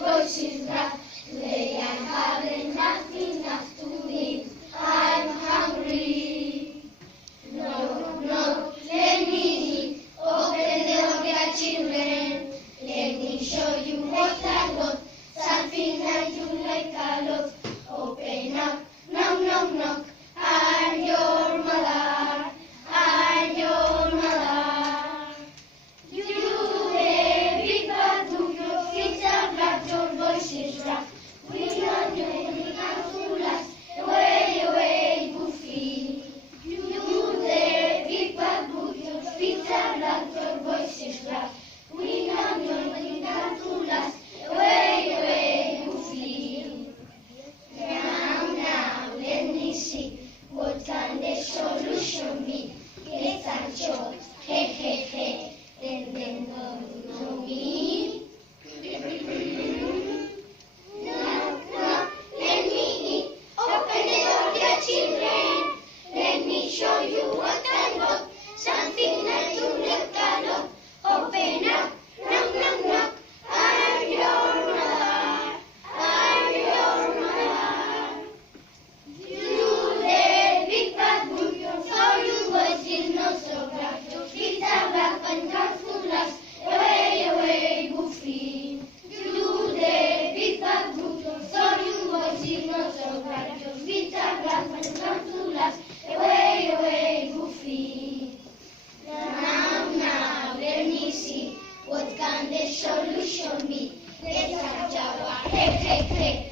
voices laugh. Today I haven't enough to eat. I'm hungry. No, no, let me eat. Open the door, dear children. Let me show you what I got. Something that you like a lot. Open up, knock, knock, knock. I'm your mother. I'm your mother. You the big bad book, your feet are black, your voice is rough. We are doing come to last. Away, away, Goofy. You the big bad book, your feet are black, your voice is rough. We are doing come to last. Away, away, Goofy. Now, let me see. What can the solution be? It's a joke. Hey, hey, hey. Then don't know me. Now, let me eat. Open the door, dear children. Let me show you what I got. Something that you like a lot. Open up, knock, knock, knock. I'm your mother. I'm your mother. You the big bad book, so your voice is not so black. Your feet are black and come to last. Away, away, Goofy. You the big bad book, so your voice is not so black. Your feet are black and come to last. Away, away, Goofy. Now, let me see. What can the solution be? Let's have Java. Hey, hey, hey.